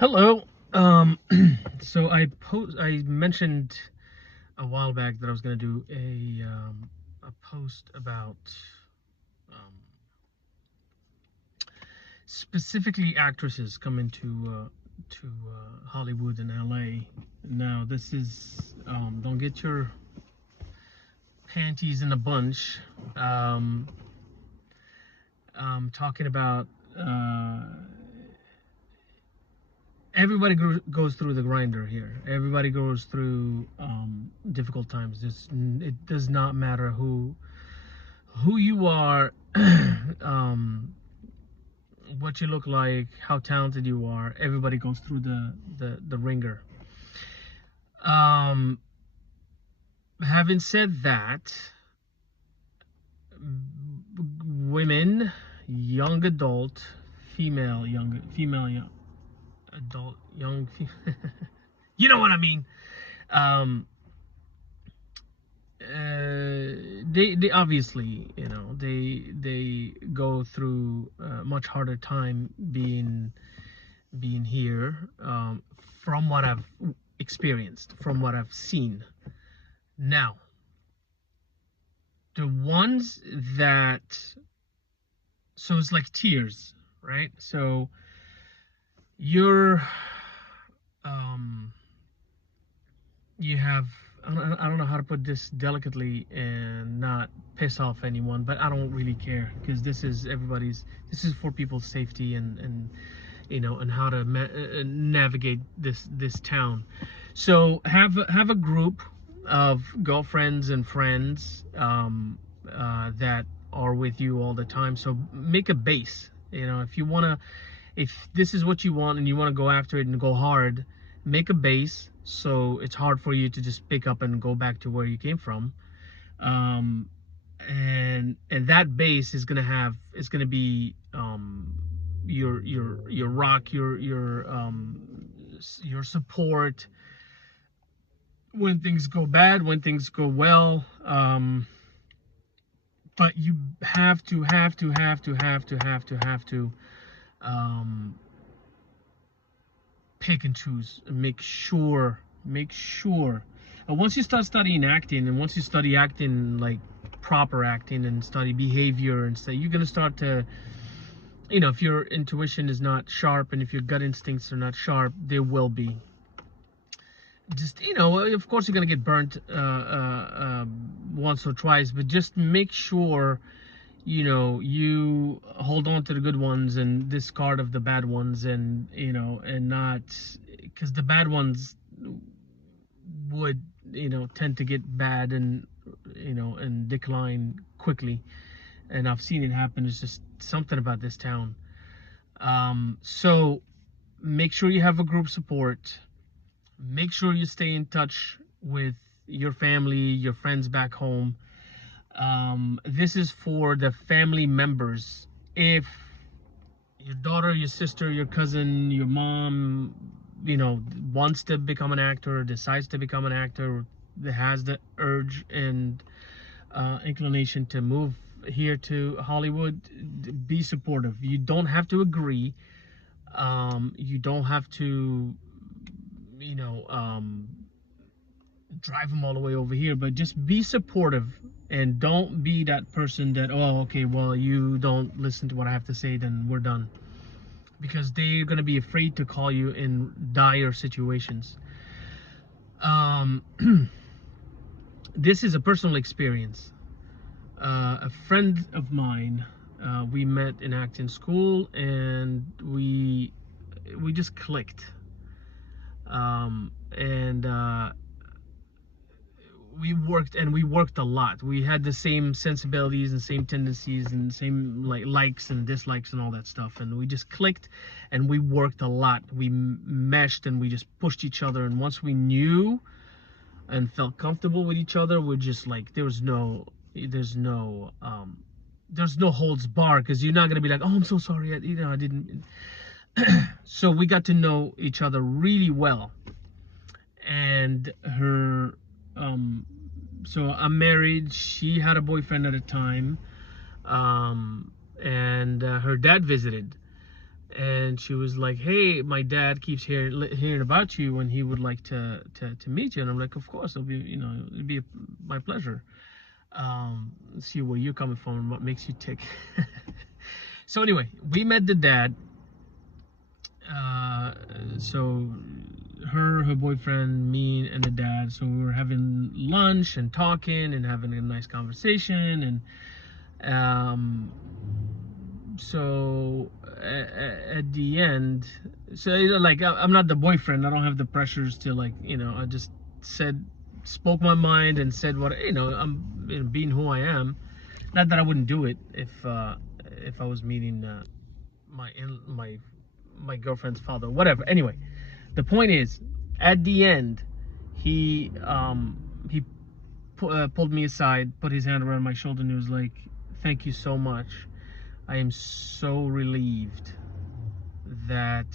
Hello. So I mentioned a while back that I was going to do a post about um, specifically actresses coming to Hollywood and LA. Now this is don't get your panties in a bunch. Um, talking about everybody goes through the grinder here. Everybody goes through difficult times. It does not matter who you are, what you look like, how talented you are. Everybody goes through the ringer. Um, having said that, women, young adult, young adult, you know what I mean. Um, they obviously, they go through a much harder time being here, from what I've experienced, from what I've seen. Now, the ones that, so it's like tiers, right? So you're um you have, I don't know how to put this delicately and not piss off anyone, but I don't really care because this is for people's safety and and how to navigate this town. So have a group of girlfriends and friends that are with you all the time. So make a base. If you want to, if this is what you want and you want to go after it and go hard, make a base so it's hard for you to just pick up and go back to where you came from. um, and that base is gonna be your rock, your support when things go bad, when things go well. But you have to um, pick and choose and make sure once you start studying acting, and once you study acting, like proper acting, and study behavior and stuff, you're going to start to, if your intuition is not sharp and if your gut instincts are not sharp, they will be. Just, of course you're going to get burnt once or twice, but just make sure you hold on to the good ones and discard of the bad ones, and and not, because the bad ones would tend to get bad, and and decline quickly. And I've seen it happen. It's just something about this town. So make sure you have a group support. Make sure you stay in touch with your family, your friends back home. This is for the family members. If your daughter, your sister, your cousin, your mom, wants to become an actor, decides to become an actor, has the urge and inclination to move here to Hollywood, be supportive. You don't have to agree. You don't have to, you know, um, drive them all the way over here, but just be supportive, and don't be that person that, oh, okay, well, you don't listen to what I have to say, then we're done. Because they're going to be afraid to call you in dire situations. Um, this is a personal experience. A friend of mine, we met in acting school, and we just clicked. And we worked a lot. We had the same sensibilities and same tendencies and same likes and dislikes and all that stuff, and we just clicked, and we worked a lot. We meshed, and we just pushed each other, and once we knew and felt comfortable with each other, we're just like, there's no holds bar, because you're not going to be like, oh, I'm so sorry, I didn't. So we got to know each other really well. And her so I'm married. She had a boyfriend at the time, and her dad visited. And she was like, "Hey, my dad keeps hearing about you, and he would like to meet you." And I'm like, "Of course, it'll be, it'd be my pleasure." See where you're coming from and what makes you tick. So anyway, we met the dad. So her boyfriend, me, and the dad. So we were having lunch and talking and having a nice conversation. And so at the end, so like I'm not the boyfriend. I don't have the pressures to, like, I just spoke my mind and said what, I'm, being who I am. Not that I wouldn't do it if I was meeting my my my girlfriend's father, whatever. Anyway, the point is, at the end, he pulled me aside, put his hand around my shoulder, and he was like, "Thank you so much. I am so relieved that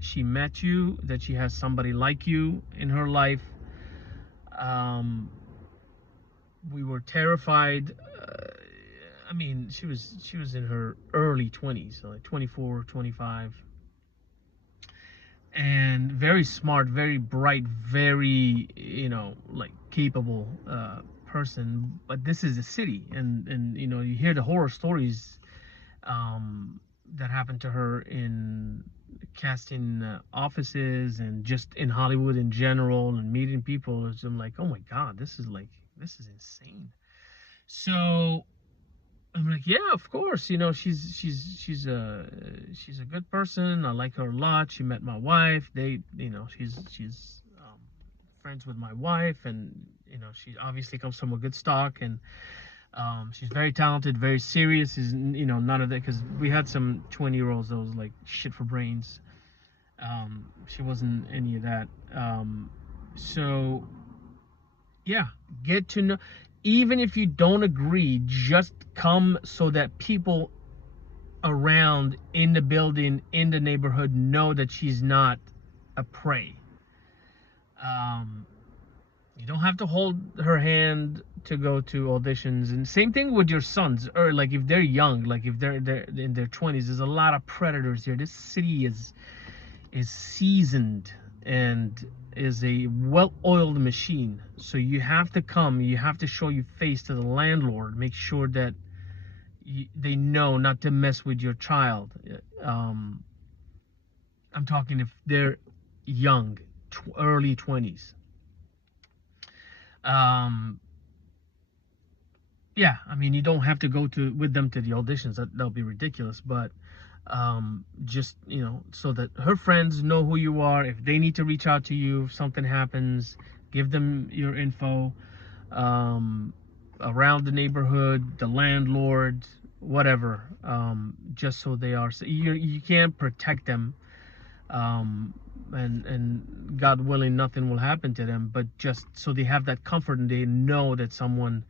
she met you, that she has somebody like you in her life. We were terrified. I mean, she was in her early 20s, so like 24, 25, and very smart, very bright, very, like, capable person. But this is a city, and you hear the horror stories that happened to her in casting offices and just in Hollywood in general and meeting people. And I'm like, oh my God, this is insane. So I'm like, yeah, of course. She's a good person. I like her a lot. She met my wife. She's friends with my wife, and she obviously comes from a good stock, and she's very talented, very serious. Is none of that, because we had some 20-year-olds that was like shit for brains. She wasn't any of that. So yeah, get to know. Even if you don't agree, just come so that people around in the building, in the neighborhood, know that she's not a prey. Um, you don't have to hold her hand to go to auditions. And same thing with your sons, or like if they're young, like if they're in their 20s. There's a lot of predators here. This city is seasoned and is a well-oiled machine. So you have to come, you have to show your face to the landlord, make sure that they know not to mess with your child. um, I'm talking if they're young, early 20s. Yeah, I mean, you don't have to go with them to the auditions. That'll be ridiculous. But just, so that her friends know who you are. If they need to reach out to you, if something happens, give them your info. Around the neighborhood, the landlord, whatever. Just so they are. So you can't protect them. And God willing, nothing will happen to them. But just so they have that comfort and they know that someone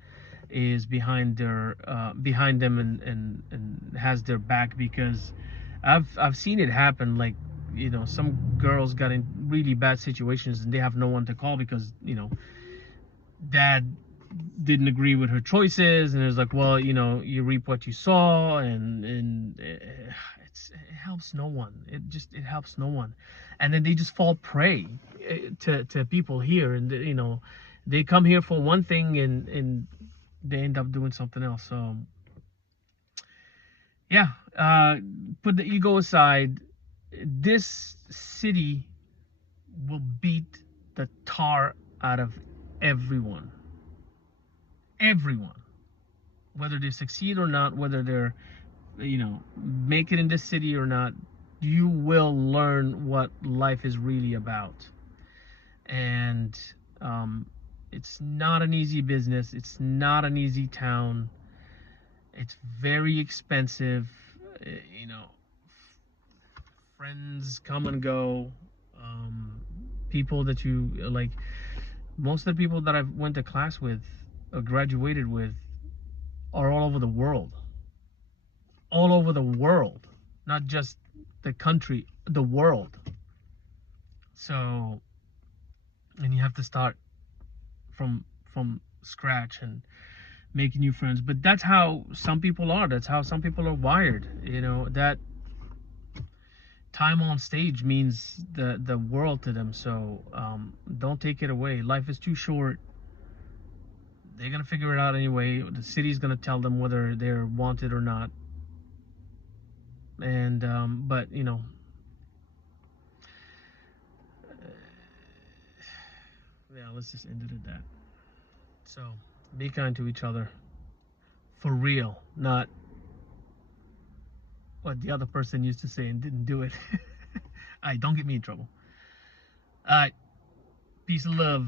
is behind them, and has their back. Because I've seen it happen. Like, some girls got in really bad situations and they have no one to call because dad didn't agree with her choices, and it's like, well, you reap what you sow. And it helps no one. It helps no one. And then they just fall prey to people here, and they come here for one thing, and they end up doing something else. So yeah, put the ego aside. This city will beat the tar out of everyone. Everyone, whether they succeed or not, whether they're make it in this city or not, you will learn what life is really about. And it's not an easy business. It's not an easy town. It's very expensive. You know, friends come and go. People that you like, most of the people that I've went to class with or graduated with are all over the world. All over the world, not just the country, the world. So, and you have to start from scratch and making new friends. But that's how some people are. That's how some people are wired. That time on stage means the world to them. So don't take it away. Life is too short. They're gonna figure it out anyway. The city's gonna tell them whether they're wanted or not. And but you know, yeah, let's just end it at that. So be kind to each other, for real, not what the other person used to say and didn't do it. All right, don't get me in trouble. All right, peace and love.